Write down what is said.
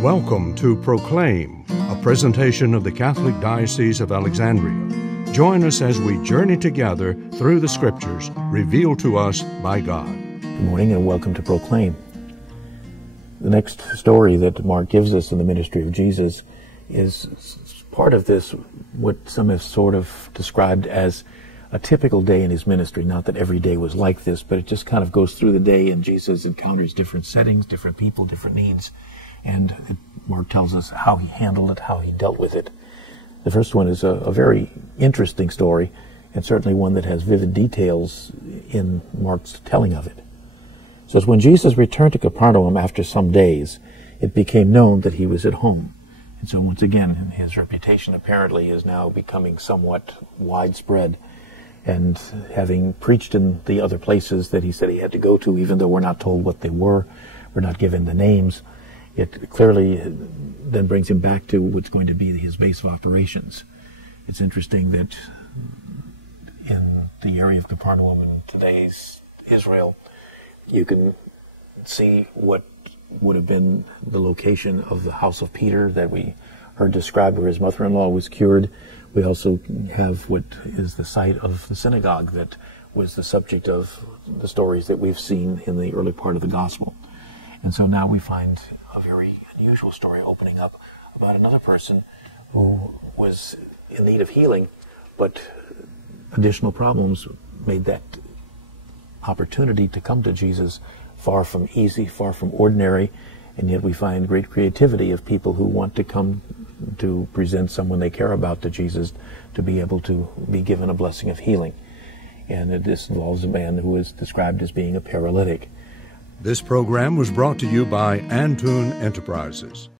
Welcome to Proclaim, a presentation of the Catholic Diocese of Alexandria. Join us as we journey together through the Scriptures revealed to us by God. Good morning and welcome to Proclaim. The next story that Mark gives us in the ministry of Jesus is part of this, what some have sort of described as a typical day in his ministry. Not that every day was like this, but it just kind of goes through the day and Jesus encounters different settings, different people, different needs. And Mark tells us how he handled it, how he dealt with it. The first one is a very interesting story, and certainly one that has vivid details in Mark's telling of it. It says, when Jesus returned to Capernaum after some days, it became known that he was at home. And so once again, his reputation apparently is now becoming somewhat widespread. And having preached in the other places that he said he had to go to, even though we're not told what they were, we're not given the names, it clearly then brings him back to what's going to be his base of operations. It's interesting that in the area of Capernaum in today's Israel, you can see what would have been the location of the house of Peter that we heard described where his mother-in-law was cured. We also have what is the site of the synagogue that was the subject of the stories that we've seen in the early part of the gospel. And so now we find a very unusual story opening up about another person who was in need of healing, but additional problems made that opportunity to come to Jesus far from easy, far from ordinary, and yet we find great creativity of people who want to come to present someone they care about to Jesus to be able to be given a blessing of healing. And this involves a man who is described as being a paralytic. This program was brought to you by Antoon Enterprises.